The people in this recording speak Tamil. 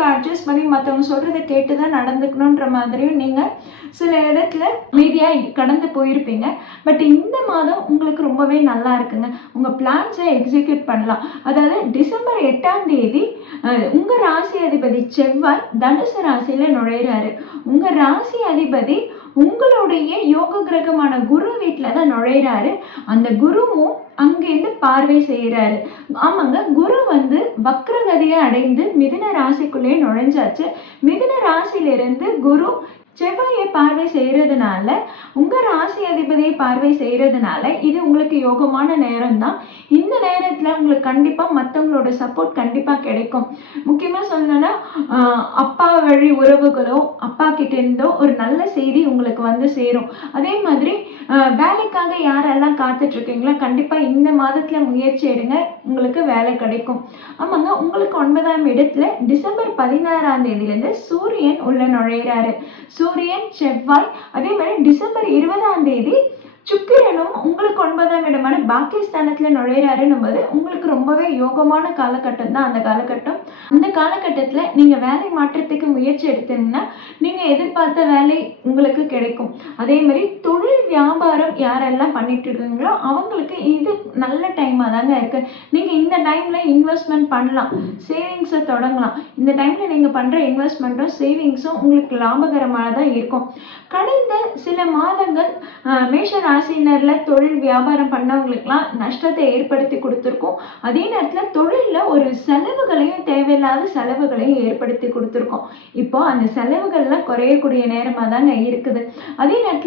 ஓரளவுக்கு அட்ஜஸ்ட் பண்ணி மற்றவங்க சொல்கிறத கேட்டு தான் நடந்துக்கணுன்ற மாதிரியும் நீங்கள் சில இடத்துல அமைதியாக கடந்து போயிருப்பீங்க. பட் இந்த மாதம் உங்களுக்கு ரொம்பவே நல்லா இருக்குங்க. உங்கள் பிளான்ஸை எக்ஸிக்யூட் பண்ணலாம். அதாவது டிசம்பர் 8ஆம் தேதி உங்கள் ராசி அதிபதி செவ்வாய் தனுசு ராசியில் நுழையிறாரு. உங்கள் ராசி அதிபதி உங்களுடைய யோக கிரகமான குரு வீட்டில் தான் நுழையிறாரு. அந்த குருவும் அங்கேருந்து பார்வை செய்கிறாரு. ஆமாங்க, குரு வக்ரகதியை அடைந்து மிதுன ராசிக்குள்ளேயே நுழைஞ்சாச்சு. மிதுன ராசியிலிருந்து குரு செவ்வாயை பார்வை செய்யறதுனால, உங்க ராசி அதிபதியை பார்வை செய்யறதுனால இது உங்களுக்கு யோகமான நேரம் தான். இந்த நேரத்துல உங்களுக்கு கண்டிப்பா மற்றவங்களோட சப்போர்ட் கண்டிப்பா கிடைக்கும். முக்கியமா சொல்லணும்னா அப்பா வழி உறவுகளோ அப்பா கிட்ட இருந்தோ ஒரு நல்ல செய்தி உங்களுக்கு சேரும். அதே மாதிரி வேலைக்காக யாரெல்லாம் காத்துட்டு இருக்கீங்களோ கண்டிப்பா இந்த மாதத்துல முயற்சி எடுங்க, உங்களுக்கு வேலை கிடைக்கும். ஆமாங்க, உங்களுக்கு 9ஆம் இடத்துல டிசம்பர் 16ஆம் தேதியிலிருந்து சூரியன் உள்ள நுழையிறாரு. சூரியன் செவ்வாய் அதே மாதிரி டிசம்பர் 20ஆம் தேதி சுக்கிரனும் உங்களுக்கு 9ஆம் இடமான பாக்கியஸ்தானத்துல நுழையிறாருன்னும் போது உங்களுக்கு ரொம்பவே யோகமான காலகட்டம் தான் அந்த காலகட்டம். அந்த காலகட்டத்துல நீங்க வேலை மாற்றத்துக்கு முயற்சி எடுத்தீங்கன்னா நீங்க எதிர்பார்த்த வேலை உங்களுக்கு கிடைக்கும். அதே மாதிரி தொழில் வியாபாரம் யாரெல்லாம் பண்ணிட்டு இருக்கீங்களோ அவங்களுக்கு இது நல்ல டைமா தாங்க இருக்கு. நீங்க இந்த டைம்ல இன்வெஸ்ட்மெண்ட் பண்ணலாம், சேவிங்ஸை தொடங்கலாம். இந்த டைம்ல நீங்க பண்ற இன்வெஸ்ட்மெண்ட்டும் சேவிங்ஸும் உங்களுக்கு லாபகரமானதான் இருக்கும். கடந்த சில மாதங்கள் மேஷ ராசினர்ல தொழில் வியாபாரம் பண்ணவங்களுக்குலாம் நஷ்டத்தை ஏற்படுத்தி கொடுத்துருக்கோம். அதே நேரத்துல தொழில்ல ஒரு செலவுகளையும் தேவையில்லாத செலவுகளையும் ஏற்படுத்தி கொடுத்துருக்கோம். இப்போ அந்த செலவுகள்லாம் குறையக்கூடிய நேரமா தாங்க இருக்குது. அதே நேரத்துல